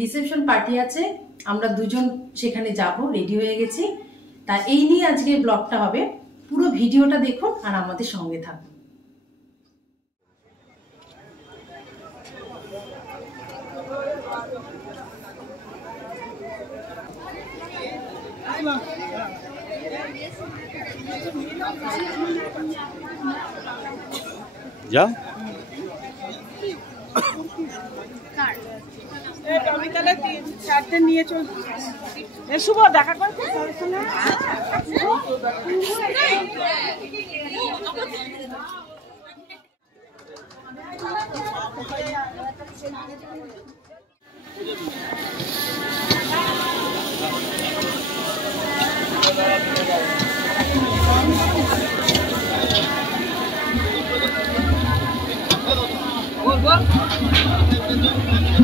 Reception party আছে, আমরা দুজন সেখানে যাব, রেডি হয়ে গেছি। তা এই নিয়ে আজকে ব্লগটা হবে, পুরো ভিডিওটা দেখুন আর আমাদের সঙ্গে থাকুন। যা আমি তাহলে 4টে নিয়ে চলছি। শুভ দেখা করতে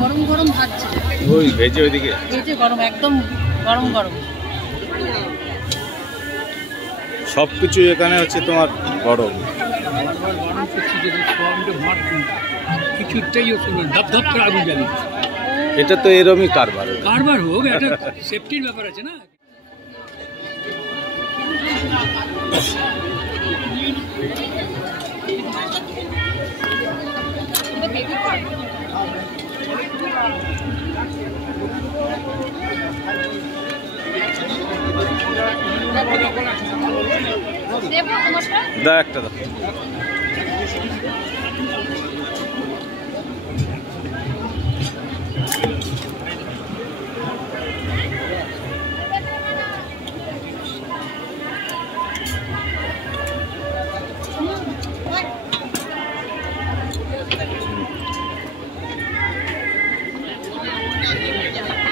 গরম গরম ভাজছে, ওই ভেজে ওইদিকে ভেজে গরম, একদম গরম গরম সবকিছু এখানে হচ্ছে তোমার গরম। এটা তো এরমই কারবার হোক, একটা সেফটির ব্যাপার আছে না। দা একটা দাও।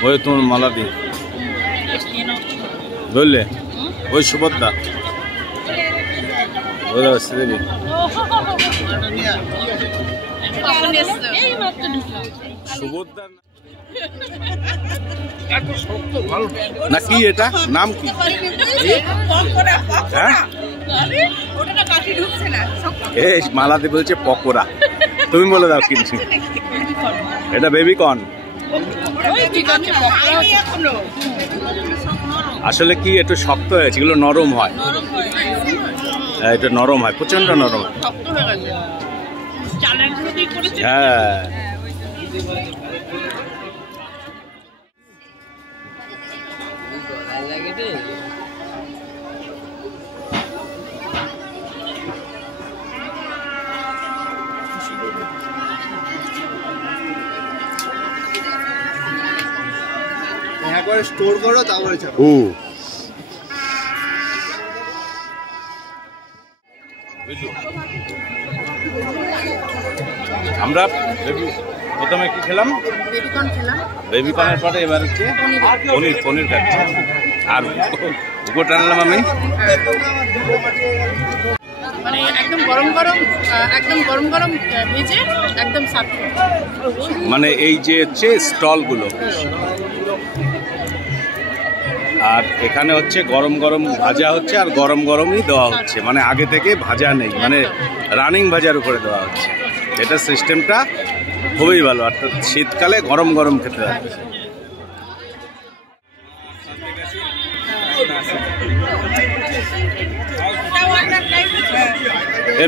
ওই তোমার মালা দিয়ে ধরলে ওই সুভদ্রা ওই আসতে দেবি সুভদ্রা না কি, এটা নাম কি? হ্যাঁ মালাদি বলছে পকোড়া, তুমি বলে দাও কিনছি। এটা বেবিকর্ন। আসলে কি একটু শক্ত হয়েছে, এগুলো নরম হয়। এটা নরম হয়, প্রচন্ড নরম হয়। হ্যাঁ একবারে স্টোর করো তারপরে ছাড়ো। আমরা প্রথমে কি খেলাম? বেবিকর্ন খেলাম। বেবিকর্নের পরে এবার হচ্ছে পনির খাচ্ছি। আর উপরটা আনলাম আমি মানে একদম গরম গরম, একদম গরম গরম ভেজে একদম সাফ। মানে এই যে হচ্ছে স্টলগুলো, আর এখানে হচ্ছে গরম গরম ভাজা হচ্ছে আর গরম গরমই দেওয়া হচ্ছে, মানে আগে থেকে ভাজা নেই, মানে রানিং ভাজার উপরে দেওয়া হচ্ছে। এটা সিস্টেমটা খুবই ভালো, অর্থাৎ শীতকালে গরম গরম খেতে হবে।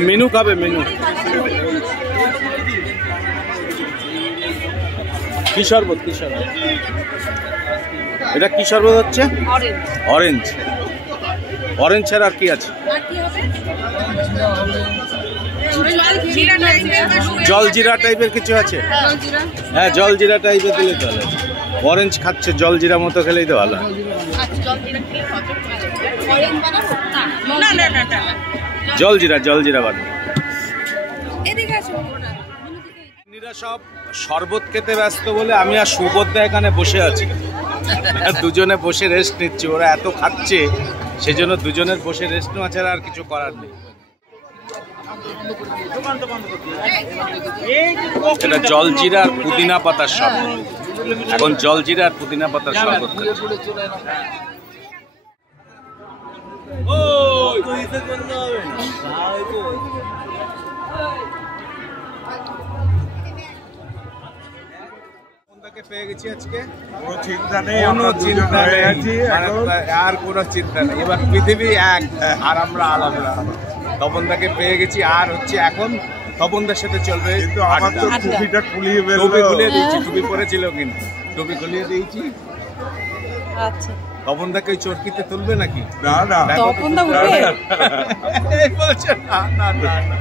মেনু খাবে, মেনু কি শরবত? কি শরবত এটা? কি শরবত হচ্ছে? অরেঞ্জ। অরেঞ্জ ছাড়া আর কি আছে? জলজিরা টাইপের কিছু আছে? হ্যাঁ জলজিরা টাইপের দিলে চলে। অরেঞ্জ খাচ্ছে, জলজিরা মতো খেলেই তো ভালো। জলজিরা বানানো। সব শরবত খেতে ব্যস্ত বলে আমি আর সুভদ্রা এখানে বসে আছি, দুজনে বসে রেস্ট নিচ্ছি। ওরা এত খাচ্ছে সেজন্য দুজনের বসে রেস্ট নেওয়া ছাড়া আর কিছু করার নেই। এটা জলজিরা আর পুদিনা পাতার শরবত। এখন জলজিরা আর পুদিনা পাতার শরবত তপনদাকে পেয়ে গেছি আজকে। কোনো চিন্তা নেই, কোনো আমরা চিন্তা দুজন হয়ে নেই, গেছি এখন। আর কোনো চিন্তা নেই। এবার পৃথিবী এক আর আমরা আলাদা। তপনদাকে পেয়ে গেছি, আর হচ্ছে এখন তপনদার সাথে চলবে। কিন্তু আমার তো আড্ডা। টুপিটা খুলিয়ে টুপি বেরোলো। খুলিয়ে দিয়েছি, টুপি পরেছিল কিন্তু টুপি খুলিয়ে দিয়েছি। আচ্ছা তপনদাকে ওই চরকিতে তুলবে নাকি? না না, তপনদা উঠবে? এই বলছে না না না না।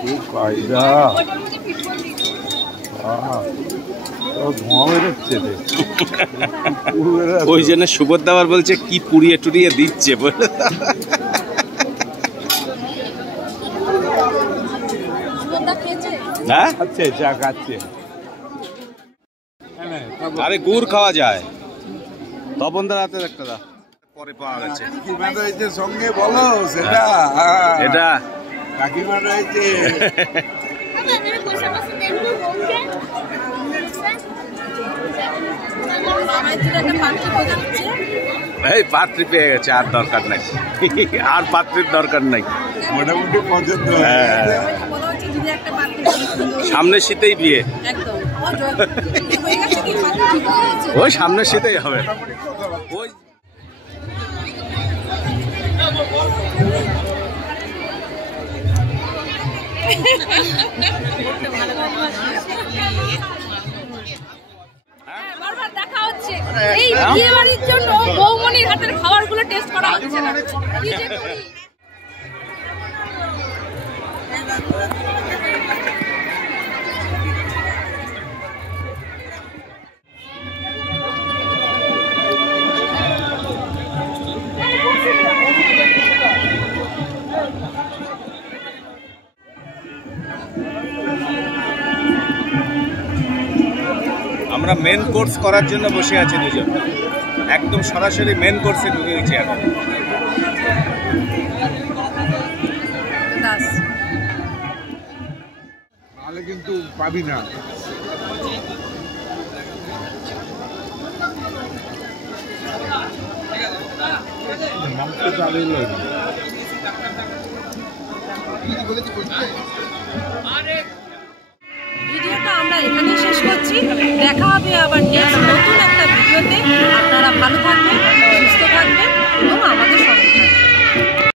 খুব কায়দা। ধোঁয়া বেরোচ্ছে রে। ওই জন্য সুবোধ আবার বলছে কি পুড়িয়ে টুড়িয়ে দিচ্ছে বলে। হ্যাঁ খাচ্ছে, চা খাচ্ছে। আরে গুড় খাওয়া যায়। তপনদার হাতে একটা দা, পরে পাওয়া গেছে। কাকিমা রয়েছে সঙ্গে, বলো সেটা। হ্যাঁ। এটা কাকিমা রয়েছে। এই পাত্রী পেয়ে গেছে, আর দরকার নাই। আর পাত্রীর দরকার নাই। মোটামুটি পছন্দ হয়ে হ্যাঁ, গেছে। সামনের শীতেই বিয়ে। ওই সামনের শীতেই হবে। ওই বারবার দেখা হচ্ছে এই বিয়ে বাড়ির জন্য বৌমনির হাতের খাবারগুলো টেস্ট করা হচ্ছে না। কি যে করি। আমরা মেন কোর্স করার জন্য বসে আছি দুজন, একদম সরাসরি মেন কোর্সে ঢুকে গেছি এখন। নাহলে কিন্তু পাবি না। মাংস চালিয়ে লই। ভিডিওটা আমরা এখানেই শেষ করছি। দেখা হবে আবার নেক্সট নতুন একটা ভিডিওতে। আপনারা ভালো থাকবেন, সুস্থ থাকবেন এবং আমাদের